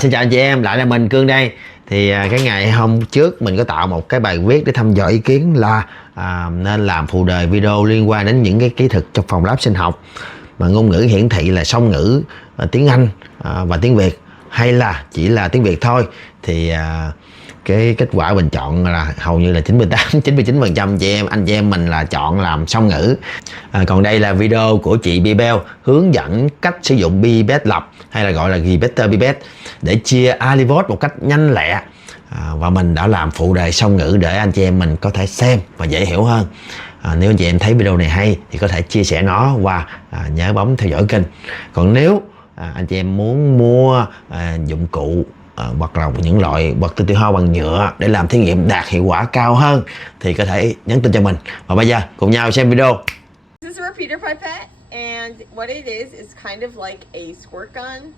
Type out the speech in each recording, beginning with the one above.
Xin chào anh chị em, lại là mình Cương đây. Thì cái ngày hôm trước mình có tạo một cái bài viết để thăm dò ý kiến là nên làm phụ đề video liên quan đến những cái kỹ thuật trong phòng lab sinh học mà ngôn ngữ hiển thị là song ngữ, tiếng Anh và tiếng Việt, hay là chỉ là tiếng Việt thôi. Thì cái kết quả bình chọn là hầu như là 99% anh chị em mình là chọn làm song ngữ. Còn đây là video của chị Bibel hướng dẫn cách sử dụng pipet lập, hay là gọi là Repeater Pipette, để chia aliquot một cách nhanh lẹ. Và mình đã làm phụ đề song ngữ để anh chị em mình có thể xem và dễ hiểu hơn. Nếu anh chị em thấy video này hay thì có thể chia sẻ nó và nhớ bấm theo dõi kênh. Còn nếu anh chị em muốn mua dụng cụ hoặc là những loại vật tư tiêu hao bằng nhựa để làm thí nghiệm đạt hiệu quả cao hơn thì có thể nhắn tin cho mình. Và bây giờ cùng nhau xem video. This is a repeater pipette, and what it is kind of like a squirt gun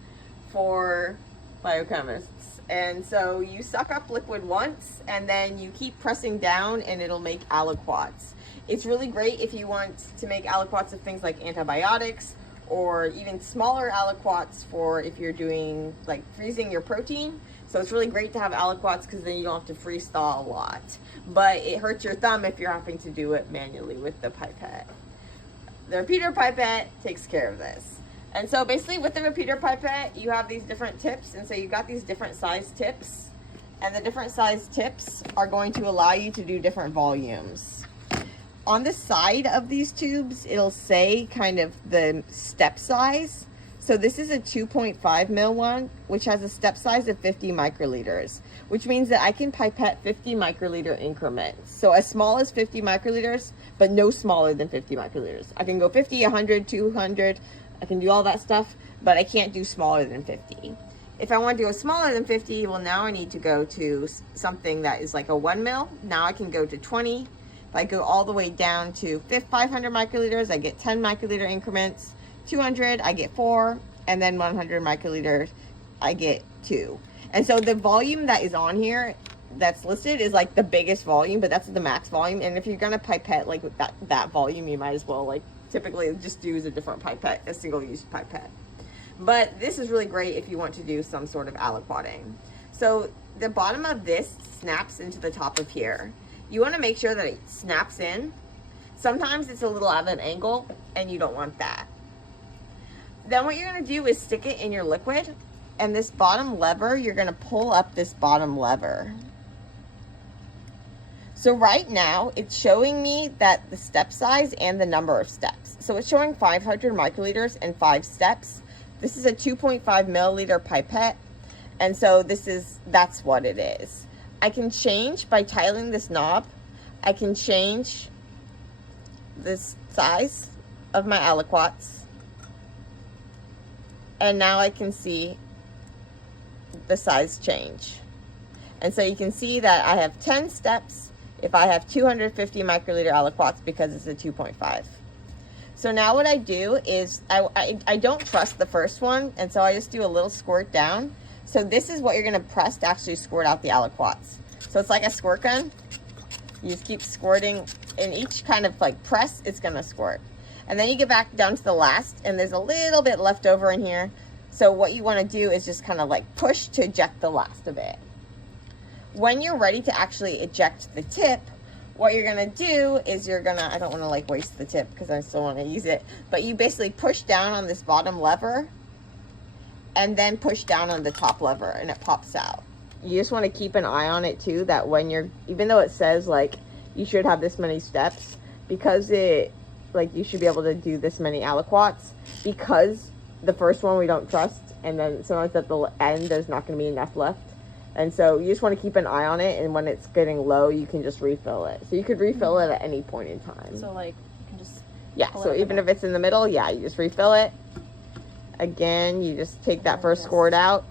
for biochemists. And so you suck up liquid once, and then you keep pressing down, and it'll make aliquots. It's really great if you want to make aliquots of things like antibiotics, or even smaller aliquots for if you're doing like freezing your protein. So it's really great to have aliquots because then you don't have to freeze thaw a lot. But it hurts your thumb if you're having to do it manually with the pipette. The repeater pipette takes care of this. And so basically with the repeater pipette, you have these different tips. And so you've got these different size tips. And the different size tips are going to allow you to do different volumes. On the side of these tubes, it'll say kind of the step size. So this is a 2.5 mil one, which has a step size of 50 microliters, which means that I can pipette 50 microliter increments. So as small as 50 microliters, but no smaller than 50 microliters. I can go 50, 100, 200. I can do all that stuff, but I can't do smaller than 50. If I want to go smaller than 50, well, now I need to go to something that is like a 1 mil. Now I can go to 20. If I go all the way down to 500 microliters, I get 10 microliter increments. 200, I get 4. And then 100 microliters, I get 2. And so the volume that is on here that's listed is like the biggest volume, but that's the max volume. And if you're going to pipette like with that volume, you might as well like typically just use a different pipette, a single-use pipette. But this is really great if you want to do some sort of aliquoting. So the bottom of this snaps into the top of here. You want to make sure that it snaps in. Sometimes it's a little at an angle and you don't want that. Then what you're going to do is stick it in your liquid, and this bottom lever, you're going to pull up this bottom lever. So right now it's showing me that the step size and the number of steps. So it's showing 500 microliters and 5 steps. This is a 2.5 milliliter pipette. And so that's what it is. I can change by titling this knob. I can change this size of my aliquots. And now I can see the size change. And so you can see that I have 10 steps if I have 250 microliter aliquots because it's a 2.5. So now what I do is I don't trust the first one, and so I just do a little squirt down. So this is what you're going to press to actually squirt out the aliquots. So it's like a squirt gun. You just keep squirting, and each kind of like press, it's going to squirt. And then you get back down to the last, and there's a little bit left over in here. So what you want to do is just kind of like push to eject the last of it. When you're ready to actually eject the tip, what you're going to do is I don't want to like waste the tip because I still want to use it, but you basically push down on this bottom lever and then push down on the top lever and it pops out. You just want to keep an eye on it too, that when even though it says like you should have this many steps, because you should be able to do this many aliquots, because the first one we don't trust, and then sometimes at the end there's not going to be enough left. And so you just want to keep an eye on it, and when it's getting low, you can just refill it. So you could refill it at any point in time. So like you can just so even if it's in the middle, you just refill it. Again, you just take that first squirt out.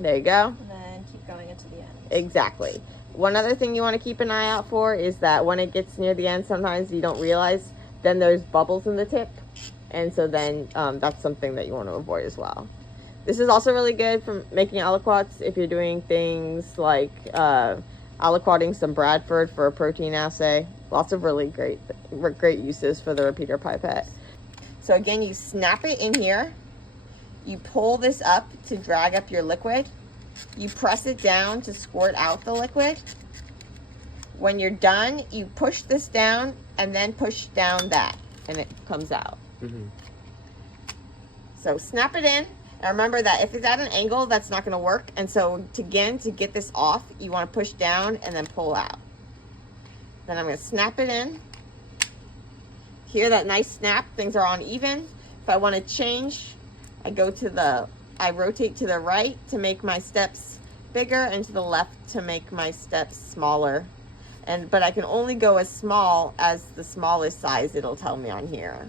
There you go. And then keep going into the end. Exactly. One other thing you want to keep an eye out for is that when it gets near the end, sometimes you don't realize, then there's bubbles in the tip. And so then that's something that you want to avoid as well. This is also really good for making aliquots if you're doing things like aliquoting some Bradford for a protein assay. Lots of really great uses for the repeater pipette. So again, you snap it in here. You pull this up to drag up your liquid. You press it down to squirt out the liquid. When you're done, you push this down and then push down that, and it comes out. So snap it in. And remember that if it's at an angle, that's not going to work. And so to get this off, you want to push down and then pull out. Then I'm going to snap it in. Hear that nice snap? Things are uneven. If I want to change, I rotate to the right to make my steps bigger and to the left to make my steps smaller. But I can only go as small as the smallest size it'll tell me on here.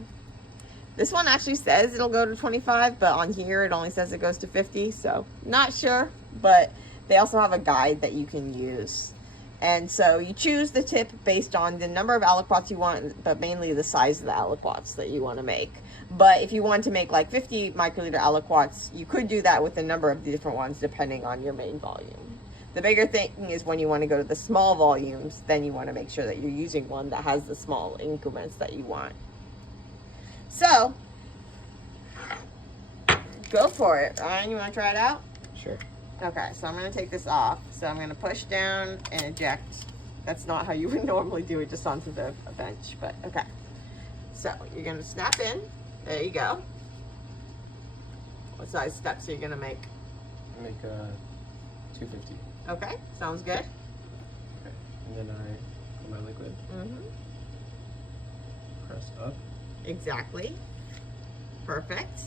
This one actually says it'll go to 25, but on here it only says it goes to 50, so not sure. But they also have a guide that you can use. And so you choose the tip based on the number of aliquots you want, but mainly the size of the aliquots that you want to make. But if you want to make like 50 microliter aliquots, you could do that with a number of the different ones depending on your main volume. The bigger thing is when you want to go to the small volumes, then you want to make sure that you're using one that has the small increments that you want. So, go for it. Ryan, you want to try it out? Sure. Okay, so I'm going to take this off. So I'm going to push down and eject. That's not how you would normally do it, just onto the bench, but okay. So you're going to snap in. There you go. What size steps are you going to make? Make 250. Okay, sounds good. Okay, and then I put my liquid. Press up. Exactly. Perfect.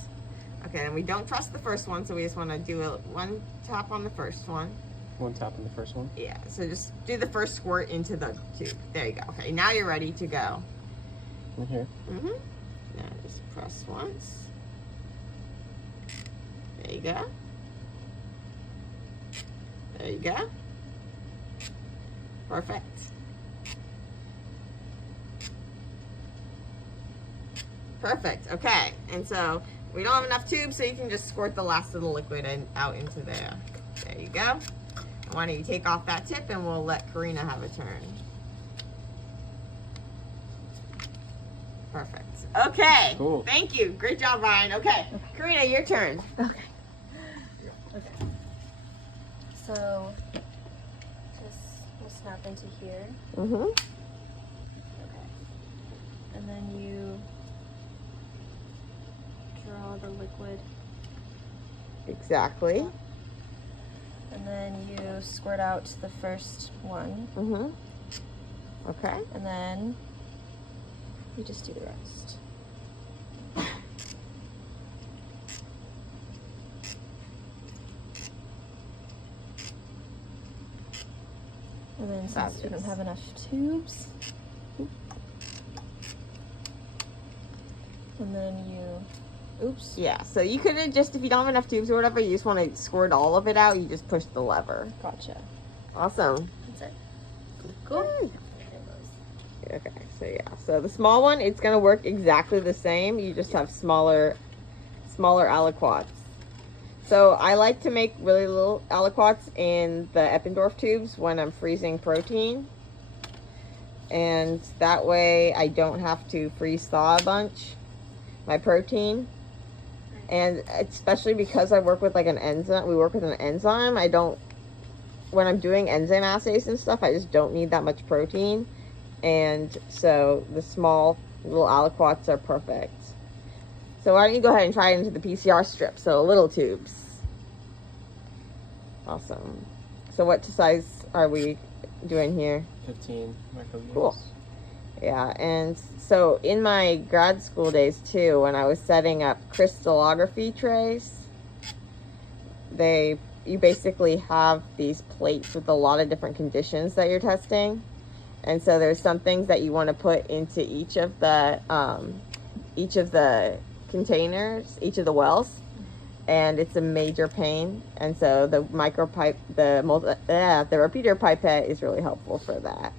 Okay, and we don't trust the first one, so we just want to do one tap on the first one. One tap on the first one. Yeah, so just do the first squirt into the tube. There you go. Okay, now you're ready to go. In here. Now just press once. There you go. There you go. Perfect. Perfect. Okay, and so we don't have enough tubes, so you can just squirt the last of the liquid out into there. There you go. Why don't you take off that tip and we'll let Karina have a turn. Perfect. Okay. Cool. Thank you. Great job, Ryan. Okay. Karina, your turn. Okay. So, we'll snap into here. Okay. And then you draw the liquid. Exactly. And then you squirt out the first one. Okay. And then you just do the rest. And then since we don't have enough tubes, and then you, oops. Yeah, so you could have just, if you don't have enough tubes or whatever, you just want to squirt all of it out, you just push the lever. Gotcha. Awesome. That's it. Cool. Okay, so yeah, so the small one, it's going to work exactly the same. You just have smaller aliquots. So I like to make really little aliquots in the Eppendorf tubes when I'm freezing protein. And that way I don't have to freeze thaw a bunch, my protein. And especially because I work with like an enzyme, we work with an enzyme, when I'm doing enzyme assays and stuff, I just don't need that much protein. And so the small little aliquots are perfect. So why don't you go ahead and try it into the PCR strip, so little tubes. Awesome. So what size are we doing here? 15 microliters. Cool. Yeah, and so in my grad school days too, when I was setting up crystallography trays, you basically have these plates with a lot of different conditions that you're testing. And so there's some things that you want to put into each of the containers, each of the wells, and it's a major pain. And so the the repeater pipette is really helpful for that.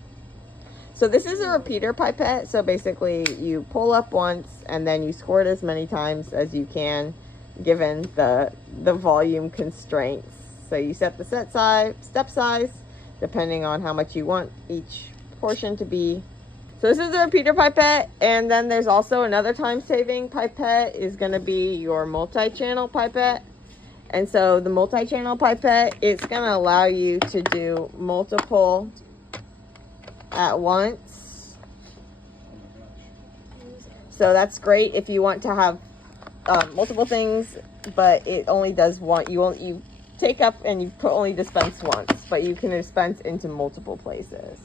So this is a repeater pipette. So basically you pull up once and then you squirt as many times as you can, given the volume constraints. So you set the step size depending on how much you want each portion to be, So this is the repeater pipette, and then there's also another time-saving pipette is going to be your multi-channel pipette. And so the multi-channel pipette, it's going to allow you to do multiple at once. So that's great if you want to have multiple things, but it only does one. You take up and you only dispense once, but you can dispense into multiple places.